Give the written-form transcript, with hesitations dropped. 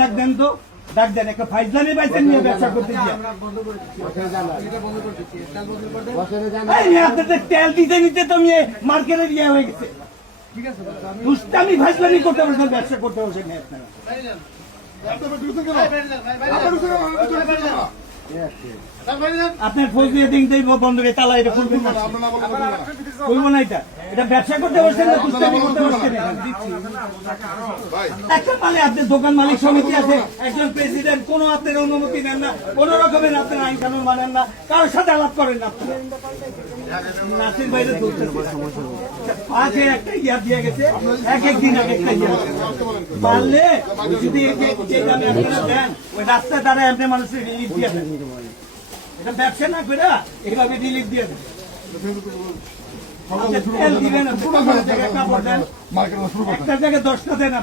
ডাক দেন তো, ডাক দেন একটা ফাইজলামি বাইতেন নিয়ে ব্যবসা করতে গিয়ে আপনাদের তেল দিতে নিতে তো নিয়ে মার্কেটে দিয়ে হয়ে গেছে। দুষ্টামি ফাইজলামি করতে বসেন, ব্যবসা করতে বসেন আপনার ফোন দিয়ে দিন বন্ধ করে তালা এটা খুলবেন না, খুলবো না। এটা ব্যবসা করতে বসছেন না দুষ্টামি করতে বসছেন? একটা মানে আপনার দোকান মালিক সমিতি আছে, একজন প্রেসিডেন্ট, কোনো আপনার অনুমতি নেন না, কোন রকমের আপনার আইন কানুন মানেন না, কারোর সাথে আলাপ করেন না। আপনারা নাসির বাইরে পাঁচে একটা ইয়া দিয়ে গেছে, এক একদিন এক একটা ইয়া পারলে যদি যে দামে আপনারা দেন ওই রাস্তায় তারা এমনি মানুষের রিলিফ দিয়ে দেন। এটা ব্যবসা না করে এইভাবে রিলিফ দিয়ে দেন। তেল দিবেন, একটা জায়গায় 10টা দেন।